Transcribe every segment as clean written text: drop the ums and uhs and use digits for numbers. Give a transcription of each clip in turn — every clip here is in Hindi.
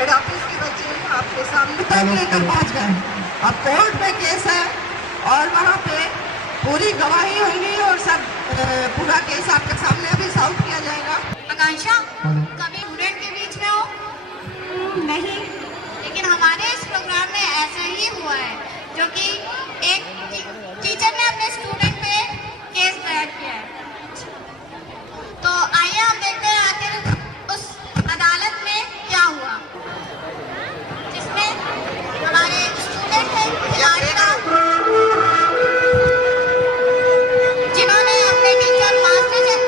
हेड ऑफिस के बच्चे आपके सामने तक लेकर पहुंच गए। अब कोर्ट में केस है और वहाँ पे पूरी गवाही होगी और सब पूरा केस आपके सामने अभी सॉल्व किया जाएगा। आकांक्षा, कभी स्टूडेंट के बीच में हो? नहीं, लेकिन हमारे इस प्रोग्राम में ऐसा ही हुआ है, जो कि एक टीचर ने अपने स्टूडेंट पे केस दायर किया है। तो आइए हम देखते हैं आखिर उस अदालत में क्या हुआ, जिसमें हमारे स्टूडेंट हैं खिलाड़ी राम, जिन्होंने अपने टीचर मास्टर चंद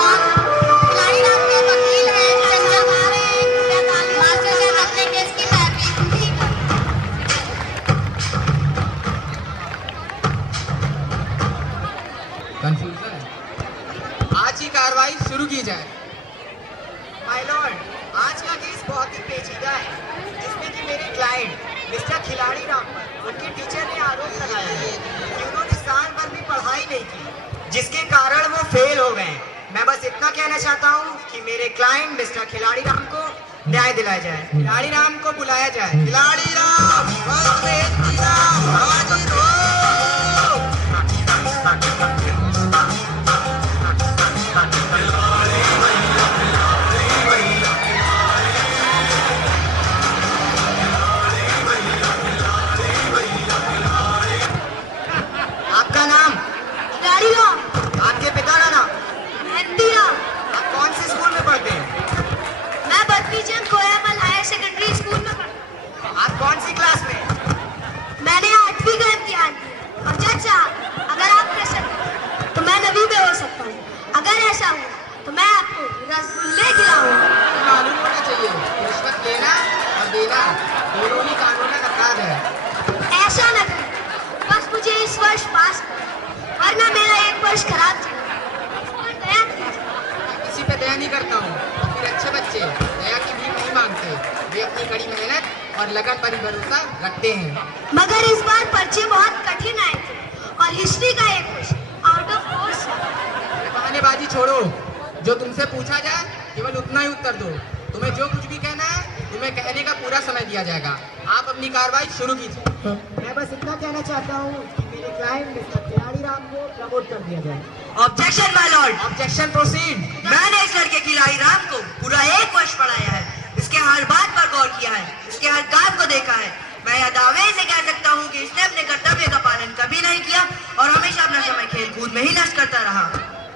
और खिलाड़ी राम के वकील हैं चंचल मास्टर चंद अपने केस की पैरवी भी कर। कंफ्यूजन है। आज ही कार्रवाई शुरू की जाए। माय लॉर्ड, आज का केस बहुत ही पेचीदा है, जिसमें कि मेरे क्लाइंट मिस्टर खिलाड़ी राम पर उनके टीचर ने आरोप लगाया है कि उन्होंने साल भर भी पढ़ाई नहीं की, जिसके कारण वो फेल हो गए। मैं बस इतना कहना चाहता हूँ कि मेरे क्लाइंट मिस्टर खिलाड़ी राम को न्याय दिलाया जाए। खिलाड़ी राम को बुलाया जाए। खिलाड़ी राम, हाजिर हो। आपका नाम? खिलाड़ी राम। आपके पिता का नाम? मेहंदी राम। आप कौन से स्कूल में पढ़ते हैं? मैं बद्रीचंद कोयामल हायर सेकेंडरी स्कूल में पढ़ता हूँ। आप कौन सी क्लास में? मैंने 8वीं का इम्तिहान दिया और जज साहब, अगर आप प्रसन्न हैं तो मैं 9वीं में हो सकता हूँ। अगर ऐसा हुआ तो मैं आपको रसगुल्ले खिलाऊंगा। मालूम होना चाहिए, रिश्वत लेना और देना दोनों ही कानूनी अपराध है। ऐसा न करें, बस मुझे इस वर्ष पास कर, वरना मेरा एक वर्ष खराब चलेगा। इस पर दया कीजिए। मैं किसी पे दया नहीं करता हूँ। फिर अच्छे बच्चे दया की भीख नहीं मांगते, वे अपनी कड़ी मेहनत और लगन पर ही भरोसा रखते हैं। मगर इस बार पर्चे बहुत कठिन आए थे और हिस्ट्री का एक क्वेश्चन आउट ऑफ कोर्स था। बहानेबाजी छोड़ो, जो तुमसे पूछा जाए केवल उतना ही उत्तर दो। तुम्हें जो कुछ भी कहना है तुम्हें कहने का पूरा समय दिया जाएगा। आप अपनी कार्रवाई शुरू कीजिए। मैं बस इतना कहना चाहता हूँ कि मेरे क्लाइंट मिस्टर खिलाड़ी राम को प्रमोट कर दिया जाए। Objection my Lord. Objection proceed. मैंने इस लड़के खिलाड़ी राम को पूरा 1 वर्ष पढ़ाया है, इसके हर बात पर गौर किया है, इसके हर काम को देखा है। मैं यह दावे से कह सकता हूँ कि इसने अपने कर्तव्य का पालन कभी नहीं किया और हमेशा अपना समय खेल कूद में ही नष्ट करता रहा।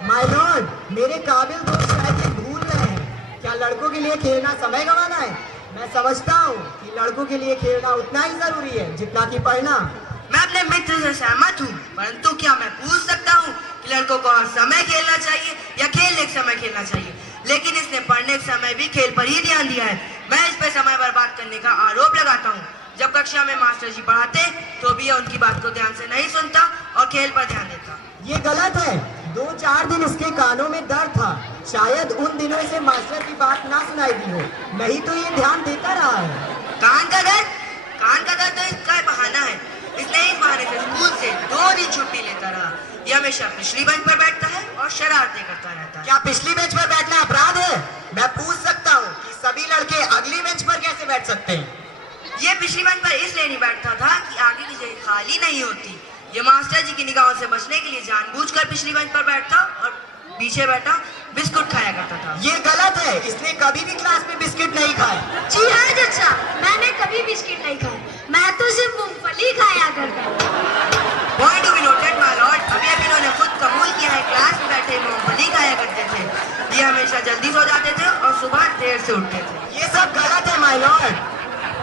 माय लॉर्ड, मेरे काबिल दोस्त शायद ये भूल रहे हैं, क्या लड़कों के लिए खेलना समय गंवाना है? मैं समझता हूँ कि लड़कों के लिए खेलना उतना ही जरूरी है जितना कि पढ़ना। मैं अपने मित्र से सहमत हूँ, परंतु क्या मैं पूछ सकता हूँ कि लड़कों को हर समय खेलना चाहिए या खेलने के समय खेलना चाहिए? लेकिन इसने पढ़ने के समय भी खेल पर ही ध्यान दिया है। मैं इस पे समय बर्बाद करने का आरोप लगाता हूँ। जब कक्षा में मास्टर जी पढ़ाते तो भी यह उनकी बात को ध्यान से नहीं सुनता और खेल पर ध्यान देता। ये गलत है। 2-4 दिन इसके कानों में दर्द था, शायद उन दिनों इसे मास्टर की बात ना सुनाई दी हो, नहीं तो ये ध्यान देता रहा है। कान का दर्द तो इसका बहाना है। इसने इस बहाने से स्कूल से 2 दिन छुट्टी लेता रहा। यह हमेशा पिछली बेंच पर बैठता है और शरारतें करता रहता है। क्या पिछली बेंच पर बैठना अपराध है? मैं पूछ सकता हूँ कि सभी लड़के अगली बेंच पर कैसे बैठ सकते हैं? ये पिछली बेंच पर इसलिए नहीं बैठता था कि आगे की जगह खाली नहीं होती। ये मास्टर जी की निगाहों से बचने के लिए जानबूझकर पिछली बेंच पर बैठता और पीछे बैठा बिस्कुट खाया करता था। ये गलत है, इसने कभी भी क्लास में बिस्किट नहीं खाए। जी हाँ चाचा, मैंने कभी बिस्किट नहीं खाए, मैं तो सिर्फ मूंगफली खाया करता। Point to be noted my Lord, अभी अभी इन्होंने खुद कबूल किया है क्लास में बैठे मूंगफली खाया करते थे। ये हमेशा जल्दी सो जाते थे और सुबह देर से उठते थे। ये सब गलत है माय लॉर्ड।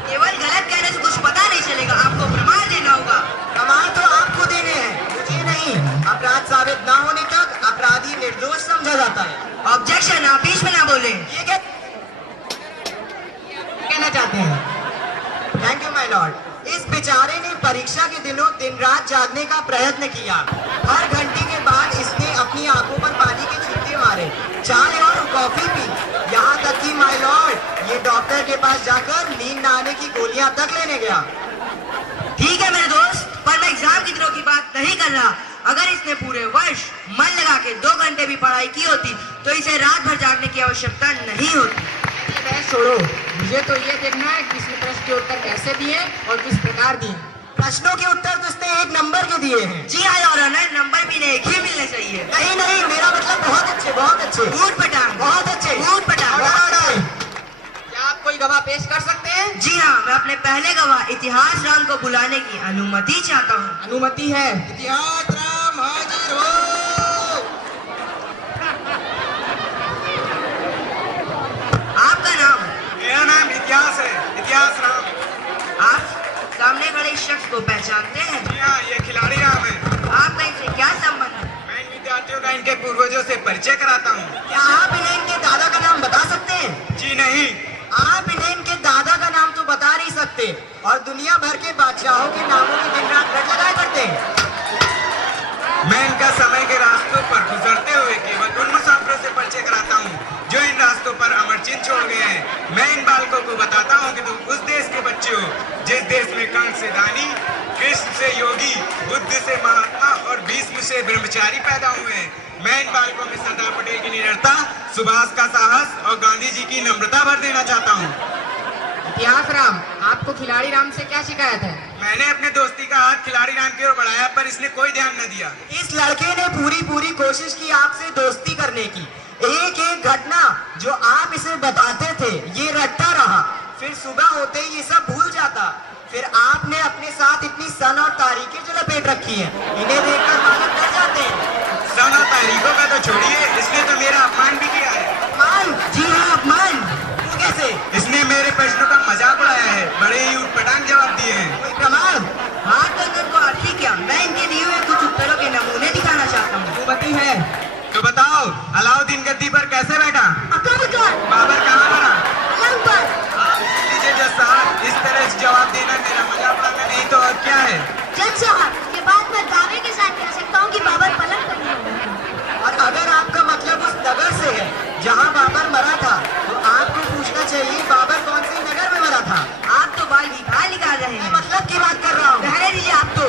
केवल गलत कहने से कुछ पता नहीं चलेगा, आपको प्रमाण देना होगा। प्रमाण तो आपको देने हैं, मुझे नहीं। अपराध साबित न होने तक अपराधी निर्दोष समझा जाता है। ऑब्जेक्शन, आप बीच में ना बोले। ये क्या कहना चाहते हैं? Thank you my Lord. इस बेचारे ने परीक्षा के दिनों दिन रात जागने का प्रयत्न किया। हर घंटे के बाद इसने अपनी आंखों पर पानी के छींटे मारे, चाय और कॉफी पी, यहाँ तक कि माय लॉर्ड ये डॉक्टर के पास जाकर नींद न आने की गोलियां तक लेने गया। ठीक है मेरे दोस्त, पर मैं एग्जाम की दिनों की बात नहीं कर रहा। अगर इसने पूरे वर्ष मन लगा के 2 घंटे भी पढ़ाई की होती तो इसे रात भर जागने की आवश्यकता नहीं होती। बहस छोड़ो, मुझे तो ये देखना है कि इसने प्रश्न के उत्तर कैसे दिए और किस प्रकार दिए। प्रश्नों के उत्तर तो इसने 1 नंबर के दिए हैं। जी हाँ योर ऑनर, नंबर भी नहीं, 1 ही मिलने चाहिए। नहीं नहीं, मेरा मतलब बहुत अच्छे, बहुत अच्छे, ऊट पटांग, बहुत अच्छे, ऊट पटांग। क्या आप कोई गवाह पेश कर सकते हैं? जी हाँ, मैं अपने पहले गवाह इतिहास राम को बुलाने की अनुमति चाहता हूँ। अनुमति है। इतिहास राम हाजिर हो। आपका नाम? मेरा नाम इतिहास है, इतिहास राम। आप सामने खड़े इस शख्स को पहचानते हैं? जी हाँ, ये खिलाड़ी राम है। आपका इनसे क्या संबंध है? मैं इन विद्यार्थियों का इनके पूर्वजों से परिचय कराता हूँ। क्या आप इन्हें इनके दादा का नाम बता सकते हैं? जी नहीं। आप इन्हें इनके दादा का नाम तो बता नहीं सकते और दुनिया भर के बादशाहों के नामों की दिन रात रट लगाया करते हैं। मैं इनका समय के रास्तों पर गुजरते हुए केवल उन मुसाफिरों से परिचय कराता हूँ जो इन रास्तों पर अमर चिन्ह छोड़ गए हैं। मैं इन बालकों को बताता हूँ कि तुम उस देश के बच्चे हो जिस देश में कर्ण से दानी, कृष्ण से योगी, बुद्ध से महात्मा और भीष्म से ब्रह्मचारी पैदा हुए हैं। मैं इन बालकों में सरदार पटेल की निडरता, सुभाष का साहस और गांधी जी की नम्रता भर देना चाहता हूँ। इतिहास राम, आपको खिलाड़ी राम से क्या शिकायत है? मैंने अपने दोस्ती का हाथ खिलाड़ी राम की ओर बढ़ाया पर इसने कोई ध्यान न दिया। इस लड़के ने पूरी कोशिश की आपसे दोस्ती करने की। एक एक घटना जो आप इसे बताते थे ये रटता रहा, फिर सुबह होते ही ये सब भूल जाता। फिर आपने अपने साथ इतनी सन और तारीखें जो लपेट रखी हैं, इन्हें देखकर बालक डर जाते हैं। सन और तारीखों का तो छोड़िए, इसने तो मेरा अपमान भी किया है। अपमान? जी हाँ, अपमान। वो कैसे? इसने मेरे प्रश्नों का मजाक उड़ाया है, बड़े ही उटपटांग जवाब दिए हैं। कोई प्रमाण? हाथ बंधन को अर्थ ही क्या? मैं इनके दिए हुए कुछ उत्तरों के नमूने दिखाना चाहता हूँ। अनुमति है। तो बताओ, अलाउद्दीन गद्दी पर कैसे बैठा? अकबर, बाबर कहाँ मरा? पलंग पर। लीजिए जज साहब, इस तरह से जवाब देना मेरा मजाक उड़ाना नहीं तो और क्या है? जज साहब, ये बात मैं दावे के साथ कह सकता हूँ कि बाबर पलंग पर नहीं है। और अगर आपका मतलब उस नगर से है जहाँ बाबर मरा था, तो आपको पूछना चाहिए बाबर कौन से नगर में मरा था। आप तो बाल निकाल निकाल रहे मैं हैं। मतलब की बात कर रहा हूँ। कहने दीजिए आप तो।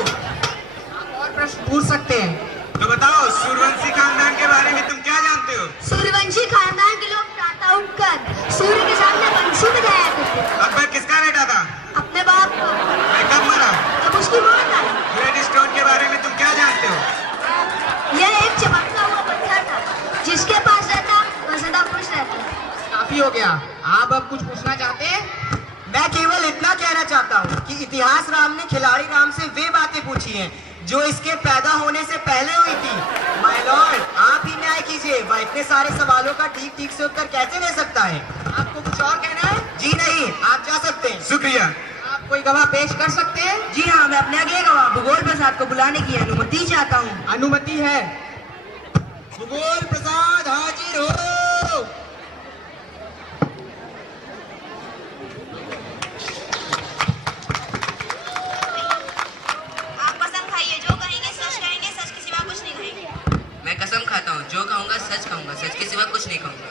और प्रश्न पूछ सकते हैं। तो बताओ, सूर्यवंशी खानदान के बारे में तुम क्या जानते हो? सूर्यवंशी खानदान के लोग प्रातः उठकर सूर्य के सामने बंसी बजाया करते थे। अकबर किसका बेटा था? अपने बाप को। मैं कब मरा? जब उसकी मौत आई। ग्रेट स्टोन के बारे में तुम क्या जानते हो? यह एक चमकता हुआ पत्थर था, जिसके पास रहता वह सदा खुश रहता। काफी हो गया। आप अब कुछ पूछना चाहते हैं? मैं केवल इतना कहना चाहता हूँ कि इतिहास राम ने खिलाड़ी राम से वे बातें पूछी हैं जो इसके पैदा होने से पहले हुई थी। माय लॉर्ड, आप ही न्याय कीजिए, वह इतने सारे सवालों का ठीक से उत्तर कैसे दे सकता है? आपको कुछ और कहना है? जी नहीं, आप जा सकते हैं। शुक्रिया। आप कोई गवाह पेश कर सकते हैं? जी हाँ, मैं अपने अगले गवाह भूगोल प्रसाद को बुलाने की अनुमति चाहता हूँ। अनुमति है। भूगोल प्रसाद हाजिर हो। आप कसम खाइए, जो कहेंगे सच कहेंगे, सच के सिवा कुछ नहीं कहेंगे। मैं कसम खाता हूँ, जो कहूँगा सच के सिवा कुछ नहीं कहूँगा।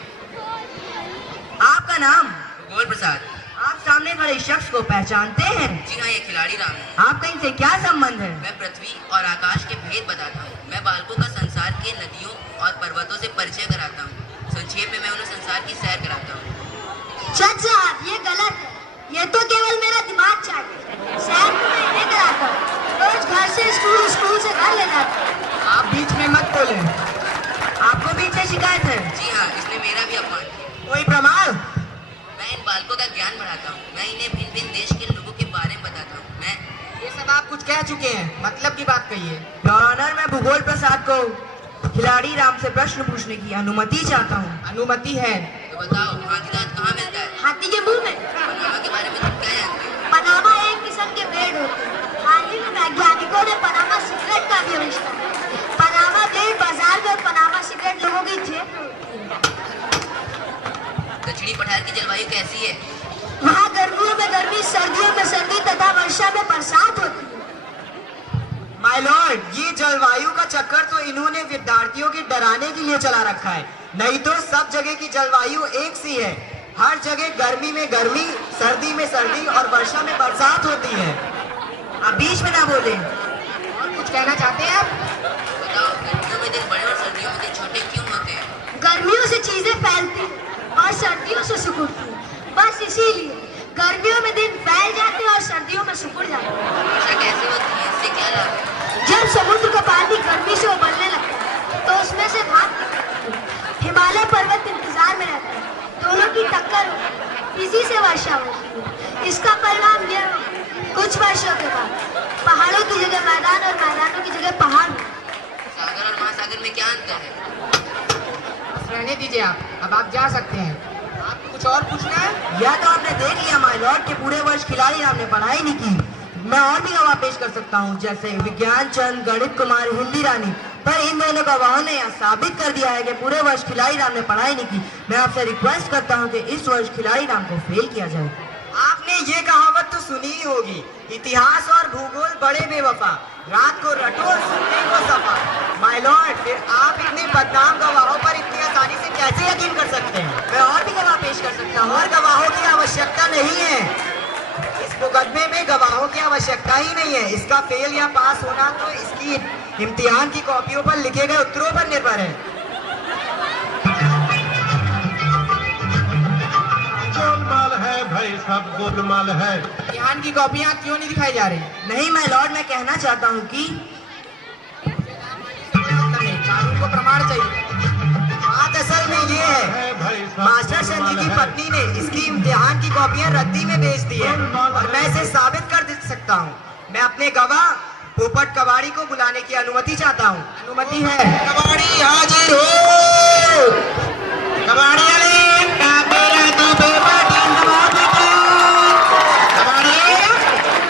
आपका नाम? भूगोल प्रसाद। आप सामने खड़े इस शख्स को पहचानते हैं? जी हाँ, ये खिलाड़ी राम है। आपका इनसे क्या संबंध है? मैं पृथ्वी और आकाश के भेद बताता हूँ। मैं बालकों का संसार के नदियों और पर्वतों से परिचय कराता हूँ। संक्षेप में मैं उन्हें संसार की सैर कराता हूँ। जज साहब, ये गलत है। ये तो केवल मेरा दिमाग चाहिए। सैर तो मैं इन्हें कराता हूँ। रोज घर से स्कूल, स्कूल से घर ले जाता हूँ। आप बीच में मत बोलें। आपको भी इससे शिकायत है? जी हाँ, इसने मेरा भी अपमान किया। कोई प्रमाण? मैं इन बालकों का ज्ञान बढ़ाता हूँ। मैं इन्हें भिन्न भिन्न देश के लोगों के बारे में बताता हूँ। मैं ये सब आप कुछ कह चुके हैं, मतलब की बात कहिए। योर ऑनर, मैं भूगोल प्रसाद को खिलाड़ी राम से प्रश्न पूछने की अनुमति चाहता हूँ। अनुमति है। तो बताओ, हाथी दांत कहाँ मिलता है? हाथी के मुंह में। पनामा के बारे में तुम क्या जानते हो? पनामा एक किस्म के पेड़ होते हैं। हाल ही में वैज्ञानिकों ने पनामा सिगरेट का भी आविष्कार किया। पनामा पेड़ बाजार में पनामा सिगरेट लोगों की जेब में होती है। दक्षिणी पठार की जलवायु कैसी है? वहाँ गर्मियों में गर्मी, सर्दियों में सर्दी तथा वर्षा में बरसात होती है। माय लॉर्ड, ये जलवायु का चक्कर तो इन्होंने विद्यार्थियों के डराने के लिए चला रखा है, नहीं तो सब जगह की जलवायु एक सी है। हर जगह गर्मी में गर्मी, सर्दी में सर्दी और वर्षा में बरसात होती है। आप बीच में ना बोले। और कुछ कहना चाहते हैं आप? बताओ, गर्मियों में दिन बड़े और सर्दियों में दिन छोटे क्यों होते हैं? गर्मियों से चीजें फैलती हैं और सर्दियों से सिकुड़ती हैं। इसीलिए गर्मियों में दिन फैल जाते हैं और सर्दियों में सिकुड़ जाते हैं। वर्षा कैसे होती है, इससे क्या लाभ है? जब समुद्र का पानी गर्मी से उबलने लगता है तो उसमें से भाप निकलती है। हिमालय पर्वत इंतजार में रहता है, दोनों की टक्कर होती है, इसी से वर्षा होती है। इसका परिणाम यह होगा, कुछ वर्षों के बाद पहाड़ों की जगह मैदान और मैदानों की जगह पहाड़ होंगे। सागर और महासागर में क्या अंतर है? बस रहने दीजिए अब आप जा सकते हैं। आपको कुछ और पूछना है? या तो आपने देख लिया माय लॉर्ड के पूरे वर्ष खिलाड़ी राम ने पढ़ाई नहीं की। मैं और भी गवाह पेश कर सकता हूँ, जैसे विज्ञान चंद, गणित कुमार, हिंदी रानी। पर इन दोनों गवाहों ने यह साबित कर दिया है कि पूरे वर्ष खिलाड़ी राम ने पढ़ाई नहीं की। मैं आपसे रिक्वेस्ट करता हूँ कि इस वर्ष खिलाड़ी राम को फेल किया जाए। आपने ये कहावत तो सुनी ही होगी, इतिहास और भूगोल बड़े बेवफा, रात को रटो और सुनने को सफा। माय लॉर्ड, फिर आप इतने बदनाम गवाहों पर इतनी आसानी से कैसे यकीन कर सकते हैं? मैं और भी गवाह पेश कर सकता हूँ। और गवाहों की आवश्यकता नहीं है। इस मुकदमे में गवाहों की आवश्यकता ही नहीं है। इसका फेल या पास होना तो इसकी इम्तिहान की कॉपियों पर लिखे गए उत्तरों पर निर्भर है। गोलमाल है भाई, सब गोलमाल है। इम्तिहान की कॉपियाँ क्यों नहीं दिखाई जा रही? नहीं माय लॉर्ड, मैं कहना चाहता हूँ कि कानून को प्रमाण चाहिए। बात असल में ये है, भाई सब मास्टर चंद जी की पत्नी ने इसकी इम्तिहान की कॉपियां रद्दी में बेच दी है और मैं इसे साबित कर दे सकता हूँ। मैं अपने गवाह पोपट कबाड़ी को बुलाने की अनुमति चाहता हूँ। अनुमति है। कबाड़ी हाजिर हो। कबाड़ी वाले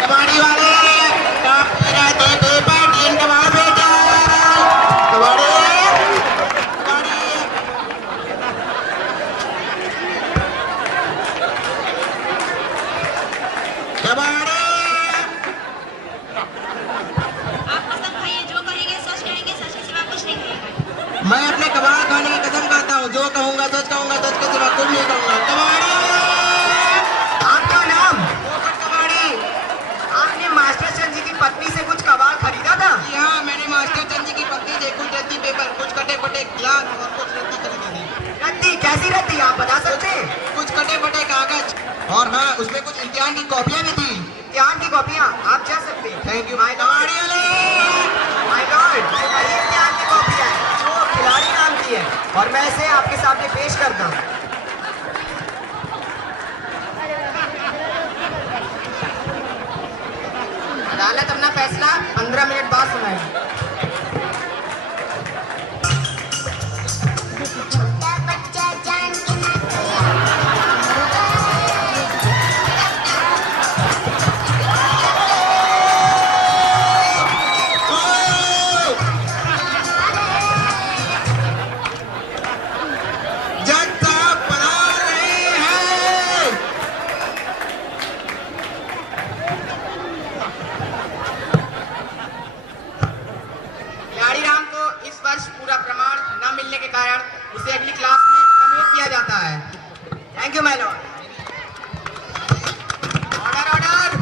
कबाड़ी वाले मैं अपने कबाड़ खाने की कसम खाता हूँ, जो कहूँगा सच कहूँगा, सच के सिवा कुछ नहीं कहूँगा। कबाड़ी आपका नाम? पोपट कबाड़ी। आपने मास्टर चंद जी की पत्नी से कुछ कबाड़ खरीदा था? जी हाँ, मैंने मास्टर चंद जी की पत्नी से कुछ रद्दी पेपर, कुछ कटे फटे गिलास और कुछ रद्दी खरीदी थी। रद्दी? कैसी रद्दी, आप बता सकते हैं? कुछ कटे फटे कागज और हाँ, उसमें कुछ इम्तिहान की कॉपियाँ भी थी। इम्तिहान की कॉपियां आप जा सकते हैं। Thank you. My Lord, my Lord, ये वही इम्तिहान की कॉपियां हैं जो खिलाड़ी नाम की है और मैं इसे आपके सामने पेश करता हूँ। अदालत अपना फैसला 15 मिनट बाद सुनाएगी। उसे अगली क्लास में प्रमोट किया जाता है। Thank you my Lord. Order order.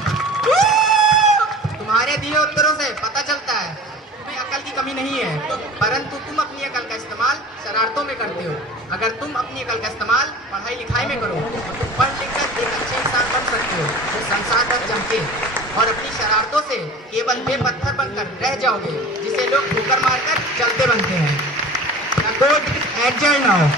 तुम्हारे दिए उत्तरों से पता चलता है तुम्हें अकल की कमी नहीं है, परंतु तुम अपनी अकल का इस्तेमाल शरारतों में करते हो। अगर तुम अपनी अकल का इस्तेमाल पढ़ाई लिखाई में करो तो तुम पढ़ लिख कर एक अच्छे इंसान बन सकते हो जो संसार तक जमके, और अपनी शरारतों से केवल वे पत्थर बनकर रह जाओगे जिसे लोग ठोकर मारकर चलते बनते हैं। Court is adjourn now.